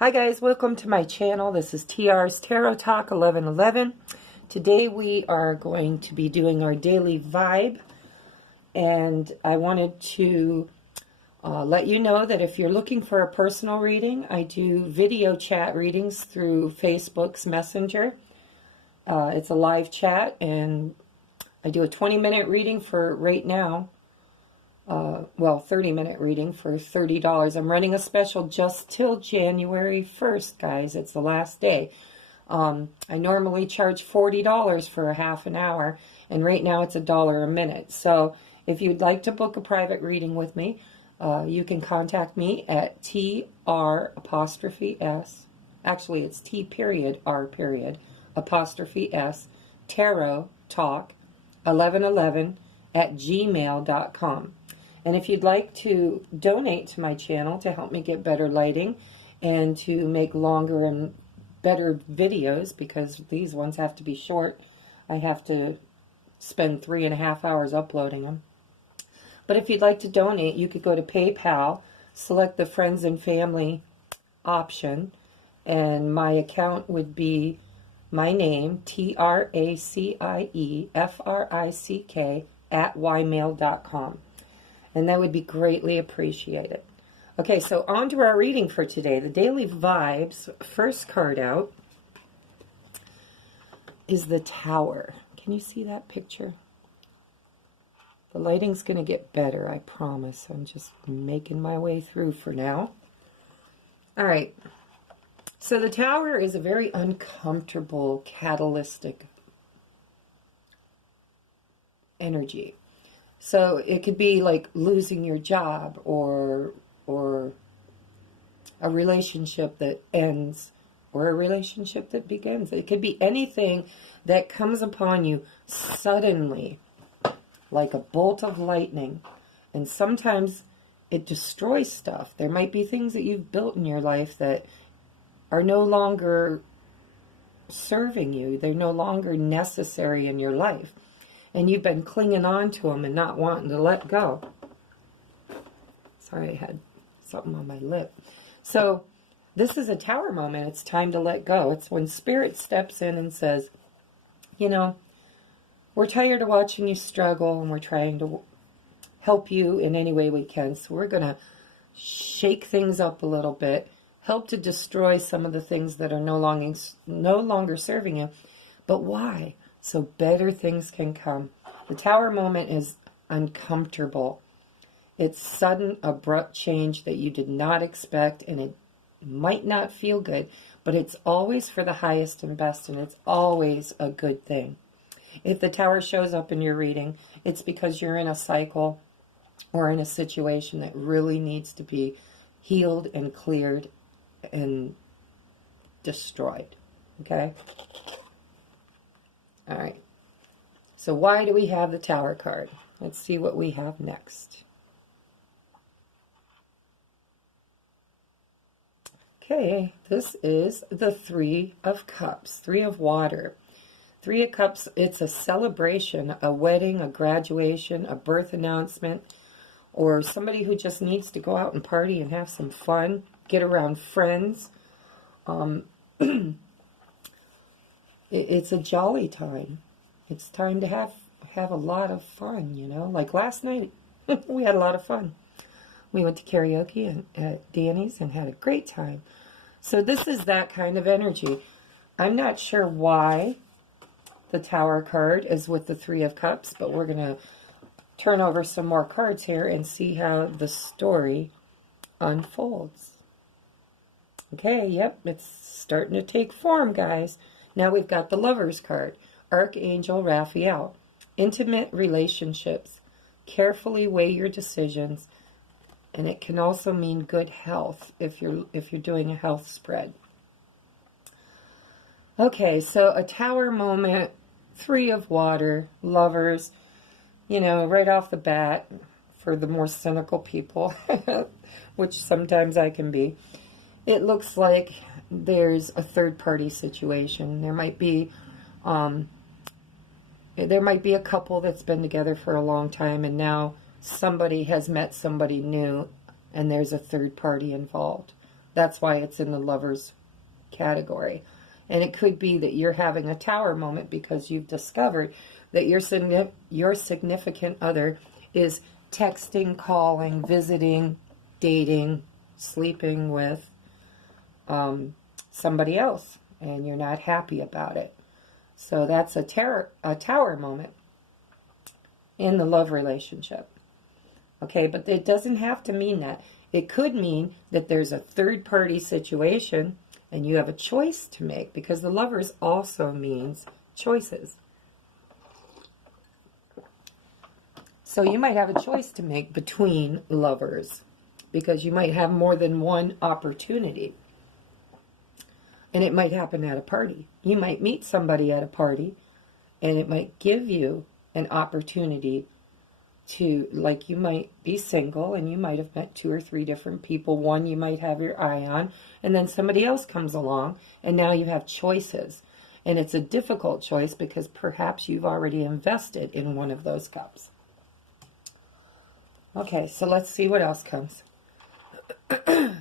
Hi guys, welcome to my channel. This is T.R Tarot Talk 1111. Today we are going to be doing our daily vibe, and I wanted to let you know that if you're looking for a personal reading, I do video chat readings through Facebook's Messenger. It's a live chat, and I do a 20-minute reading for right now. 30-minute reading for $30. I'm running a special just till January 1st, guys. It's the last day. I normally charge $40 for a half an hour, and right now it's $1 a minute. So if you'd like to book a private reading with me, you can contact me at T.R''S. Actually, it's T.R''S Tarot Talk 1111 at gmail.com. And if you'd like to donate to my channel to help me get better lighting and to make longer and better videos, because these ones have to be short, I have to spend 3.5 hours uploading them. But if you'd like to donate, you could go to PayPal, select the friends and family option, and my account would be my name, TRACIEFRICK @ymail.com. And that would be greatly appreciated. Okay, so on to our reading for today. The Daily Vibes, first card out, is the Tower. Can you see that picture? The lighting's going to get better, I promise. I'm just making my way through for now. All right. So the Tower is a very uncomfortable, catalytic energy. So it could be like losing your job or a relationship that ends or a relationship that begins. It could be anything that comes upon you suddenly like a bolt of lightning. And sometimes it destroys stuff. There might be things that you've built in your life that are no longer serving you. They're no longer necessary in your life. And you've been clinging on to them and not wanting to let go. Sorry, I had something on my lip. So this is a Tower moment. It's time to let go. It's when Spirit steps in and says, you know, we're tired of watching you struggle, and we're trying to help you in any way we can. So we're going to shake things up a little bit, help to destroy some of the things that are no longer serving you. But why? So better things can come. The Tower moment is uncomfortable. It's sudden, abrupt change that you did not expect, and it might not feel good, but it's always for the highest and best, and it's always a good thing. If the Tower shows up in your reading, it's because you're in a cycle or in a situation that really needs to be healed and cleared and destroyed. Okay? All right, so why do we have the Tower card? Let's see what we have next. Okay, this is the Three of Cups, Three of Water. Three of Cups, it's a celebration, a wedding, a graduation, a birth announcement, or somebody who just needs to go out and party and have some fun, get around friends. It's a jolly time. It's time to have a lot of fun, you know. Like last night, we had a lot of fun. We went to karaoke at Danny's and had a great time. So this is that kind of energy. I'm not sure why the Tower card is with the Three of Cups, but we're going to turn over some more cards here and see how the story unfolds. Okay, yep, it's starting to take form, guys. Now we've got the Lovers card, Archangel Raphael. Intimate relationships. Carefully weigh your decisions, and it can also mean good health if you're doing a health spread. Okay, so a Tower moment, Three of Water, Lovers. You know, right off the bat, for the more cynical people, which sometimes I can be, it looks like there's a third-party situation. There might be a couple that's been together for a long time, and now somebody has met somebody new, and there's a third party involved. That's why it's in the Lovers category. And it could be that you're having a Tower moment because you've discovered that your significant other is texting, calling, visiting, dating, sleeping with somebody else, and you're not happy about it. So that's a Tower moment in the love relationship. Okay, but it doesn't have to mean that. It could mean that there's a third-party situation and you have a choice to make, because the Lovers also means choices. So you might have a choice to make between lovers, because you might have more than one opportunity. And it might happen at a party. You might meet somebody at a party, and it might give you an opportunity to, like, you might be single and you might have met 2 or 3 different people. One you might have your eye on, and then somebody else comes along, and now you have choices. And it's a difficult choice because perhaps you've already invested in one of those cups. Okay, so let's see what else comes. Okay.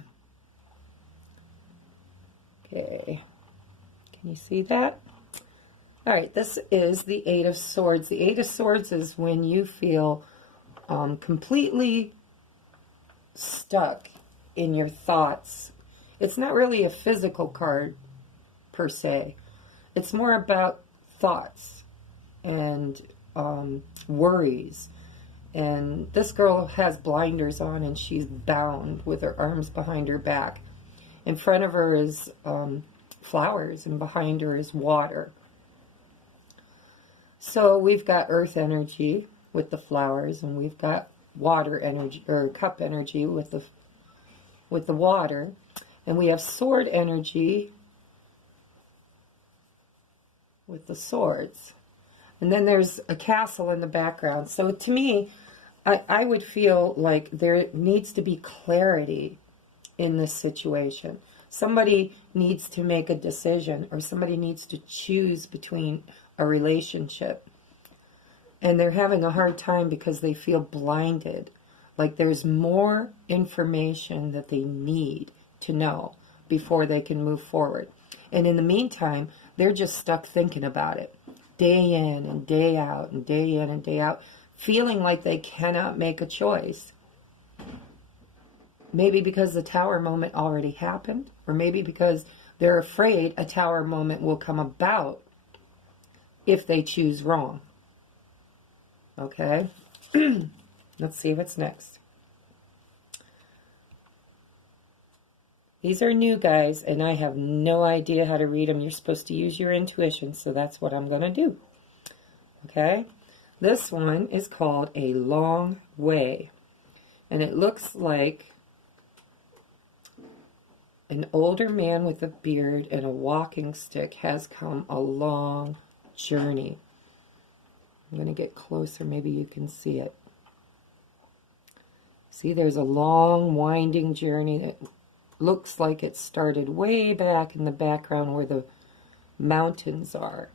Can you see that? All right, this is the 8 of Swords. The 8 of Swords is when you feel completely stuck in your thoughts. It's not really a physical card per se. It's more about thoughts and worries. And this girl has blinders on, and she's bound with her arms behind her back. In front of her is flowers, and behind her is water. So we've got earth energy with the flowers, and we've got water energy, or cup energy with the water, and we have sword energy with the swords. And then there's a castle in the background. So to me, I would feel like there needs to be clarity in this situation. Somebody needs to make a decision, or somebody needs to choose between a relationship. And they're having a hard time because they feel blinded. Like there's more information that they need to know before they can move forward. And in the meantime, they're just stuck thinking about it. Day in and day out and day in and day out. Feeling like they cannot make a choice. Maybe because the Tower moment already happened. Or maybe because they're afraid a Tower moment will come about if they choose wrong. Okay? Let's see what's next. These are new, guys, and I have no idea how to read them. You're supposed to use your intuition, so that's what I'm going to do. Okay? This one is called A Long Way. And it looks like an older man with a beard and a walking stick has come a long journey. I'm going to get closer. Maybe you can see it. See, there's a long, winding journey that looks like it started way back in the background where the mountains are.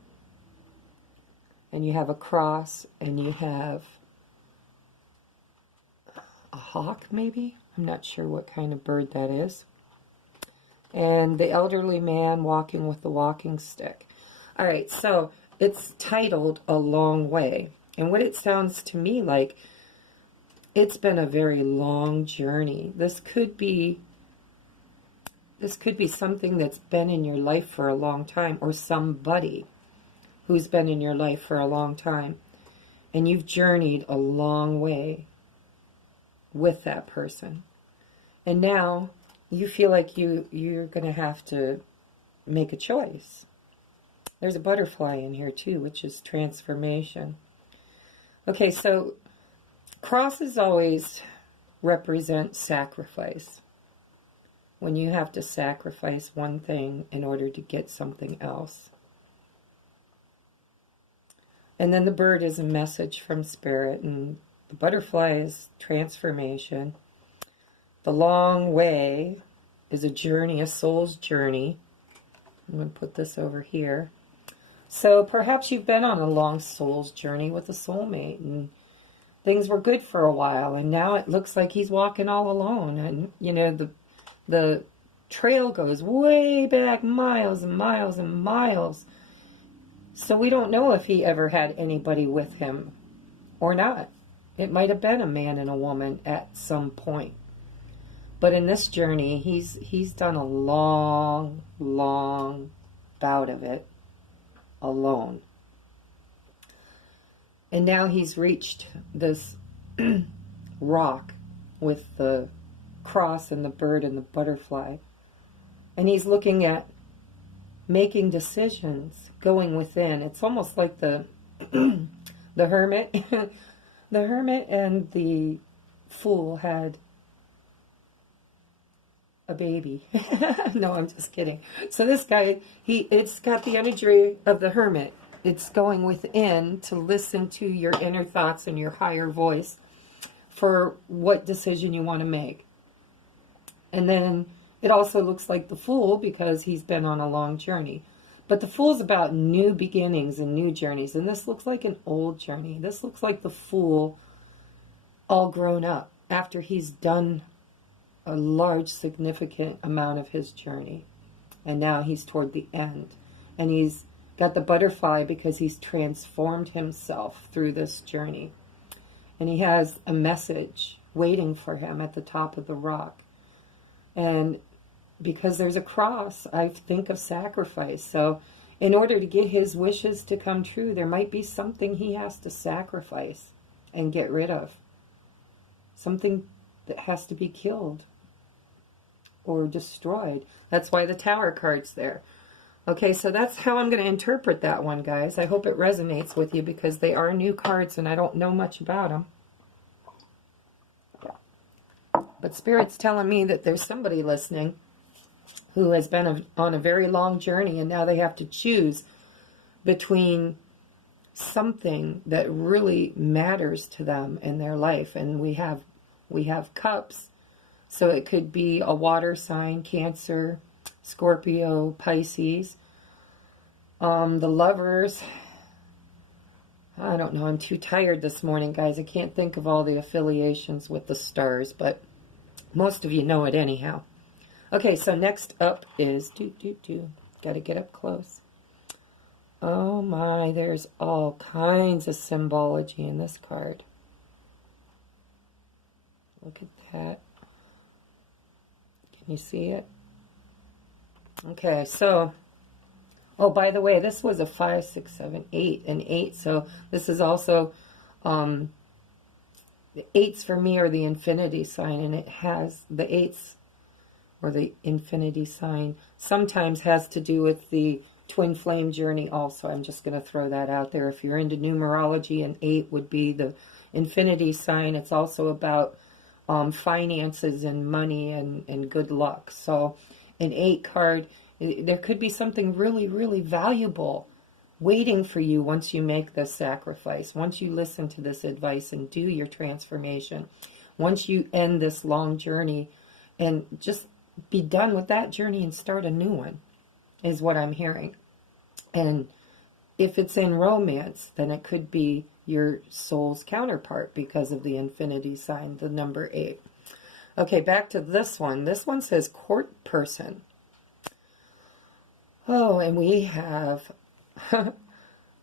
And you have a cross, and you have a hawk, maybe? I'm not sure what kind of bird that is. And the elderly man walking with the walking stick. All right, so it's titled A Long Way. And what it sounds to me like, it's been a very long journey. This could be something that's been in your life for a long time, or somebody who's been in your life for a long time. And you've journeyed a long way with that person. And now you feel like you're going to have to make a choice. There's a butterfly in here too, which is transformation. Okay, so crosses always represent sacrifice. When you have to sacrifice one thing in order to get something else. And then the bird is a message from Spirit, and the butterfly is transformation. The long way is a journey, a soul's journey. I'm going to put this over here. So perhaps you've been on a long soul's journey with a soulmate, and things were good for a while, and now it looks like he's walking all alone. And, you know, the trail goes way back miles and miles and miles. So we don't know if he ever had anybody with him or not. It might have been a man and a woman at some point. But in this journey, he's done a long, long bout of it alone. And now he's reached this rock with the cross and the bird and the butterfly. And he's looking at making decisions, going within. It's almost like the the hermit. The hermit and the fool had a baby. No, I'm just kidding. So this guy, it's got the imagery of the hermit. It's going within to listen to your inner thoughts and your higher voice for what decision you want to make. And then it also looks like the fool because he's been on a long journey. But the fool's about new beginnings and new journeys. And this looks like an old journey. This looks like the fool all grown up after he's done a large, significant amount of his journey. And now he's toward the end. And he's got the butterfly because he's transformed himself through this journey. And he has a message waiting for him at the top of the rock. And because there's a cross, I think of sacrifice. So in order to get his wishes to come true, there might be something he has to sacrifice and get rid of. Something that has to be killed or destroyed. That's why the Tower card's there. Okay, so that's how I'm going to interpret that one, guys. I hope it resonates with you because they are new cards and I don't know much about them. But Spirit's telling me that there's somebody listening who has been on a very long journey and now they have to choose between something that really matters to them in their life. And we have cups, so it could be a water sign, Cancer, Scorpio, Pisces. The Lovers, I don't know, I'm too tired this morning, guys. I can't think of all the affiliations with the stars, but most of you know it anyhow. Okay, so next up is, got to get up close. Oh my, there's all kinds of symbology in this card. Look at that. Can you see it? Okay, so, oh, by the way, this was a 5, 6, 7, 8, and 8. So this is also, the 8s for me are the infinity sign, and it has the 8s, or the infinity sign, sometimes has to do with the twin flame journey also. I'm just going to throw that out there. If you're into numerology, and 8 would be the infinity sign. It's also about finances and money and good luck. So an 8 card, there could be something really, really valuable waiting for you once you make this sacrifice, once you listen to this advice and do your transformation, once you end this long journey and just be done with that journey and start a new one, is what I'm hearing. And if it's in romance, then it could be your soul's counterpart because of the infinity sign, the number 8. Okay, back to this one. This one says court person. Oh, and we have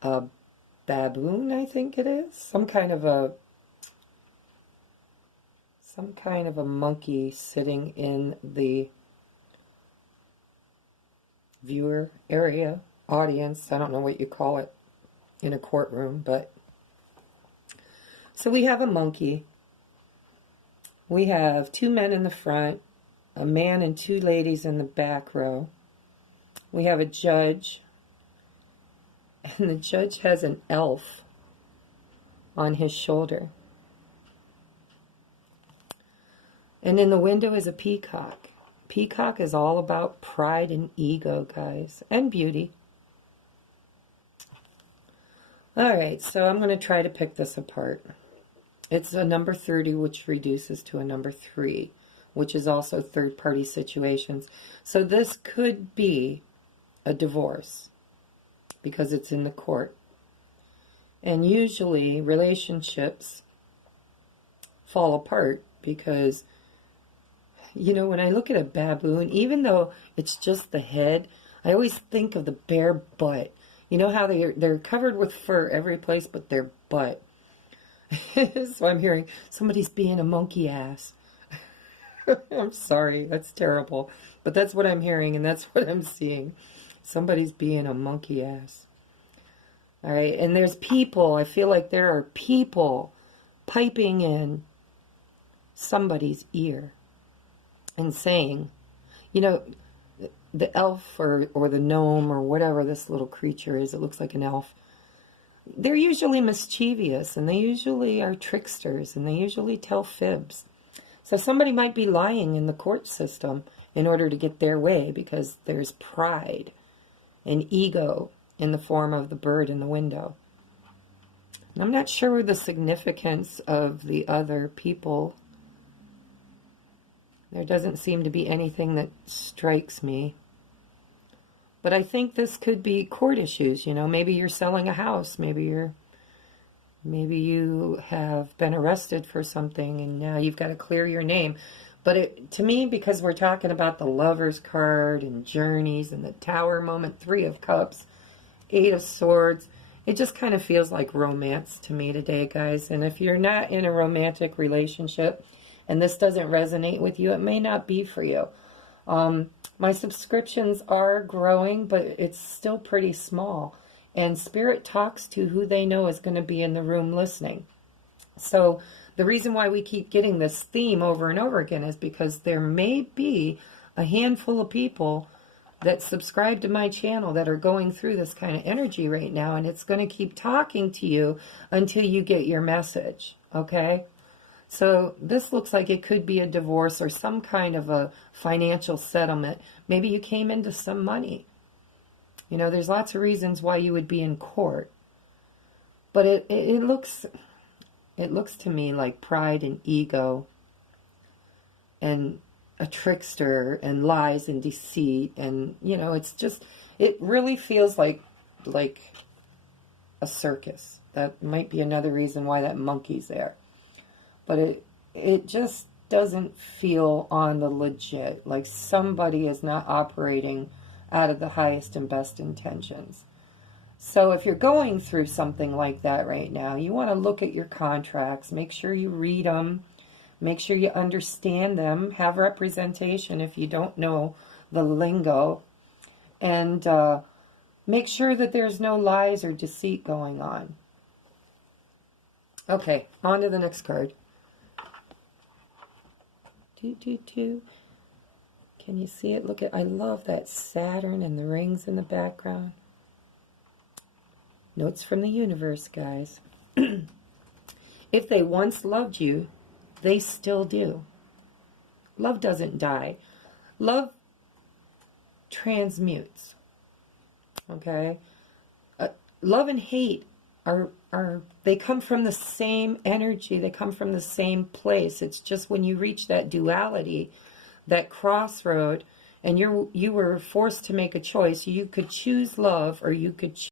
a baboon, I think it is. Some kind of a monkey sitting in the viewer area, audience. I don't know what you call it in a courtroom, but so we have a monkey. We have 2 men in the front, a man and 2 ladies in the back row. We have a judge, and the judge has an elf on his shoulder. And in the window is a peacock. Peacock is all about pride and ego, guys, and beauty. All right, so I'm going to try to pick this apart. It's a number 30, which reduces to a number 3, which is also third-party situations. So this could be a divorce because it's in the court. And usually relationships fall apart because you know, when I look at a baboon, even though it's just the head, I always think of the bare butt. You know how they're covered with fur every place but their butt. So I'm hearing somebody's being a monkey ass. I'm sorry, that's terrible. But that's what I'm hearing and that's what I'm seeing. Somebody's being a monkey ass. All right, and there's people. I feel like there are people piping in somebody's ear and saying, you know, the elf or the gnome or whatever this little creature is, it looks like an elf, they're usually mischievous and they usually are tricksters and they usually tell fibs. So somebody might be lying in the court system in order to get their way because there's pride and ego in the form of the bird in the window. And I'm not sure the significance of the other people. There doesn't seem to be anything that strikes me. But I think this could be court issues, you know. Maybe you're selling a house. Maybe you have been arrested for something and now you've got to clear your name. But to me, because we're talking about the Lover's card and journeys and the Tower moment, 3 of Cups, 8 of Swords, it just kind of feels like romance to me today, guys. And if you're not in a romantic relationship and this doesn't resonate with you, it may not be for you. My subscriptions are growing, but it's still pretty small. And Spirit talks to who they know is going to be in the room listening. So the reason why we keep getting this theme over and over again is because there may be a handful of people that subscribe to my channel that are going through this kind of energy right now, and it's going to keep talking to you until you get your message, okay? So this looks like it could be a divorce or some kind of a financial settlement. Maybe you came into some money. You know, there's lots of reasons why you would be in court. But it looks to me like pride and ego and a trickster and lies and deceit, and you know, it really feels like a circus. That might be another reason why that monkey's there. But it just doesn't feel on the legit, like somebody is not operating out of the highest and best intentions. So if you're going through something like that right now, you want to look at your contracts, make sure you read them, make sure you understand them, have representation if you don't know the lingo, and make sure that there's no lies or deceit going on. Okay, on to the next card. 222. Can you see it? Look at, I love that Saturn and the rings in the background. Notes from the universe, guys. If they once loved you, they still do. Love doesn't die. Love transmutes. Okay? Love and hate they come from the same energy. They come from the same place. It's just when you reach that duality, that crossroad, and you were forced to make a choice. You could choose love or you could choose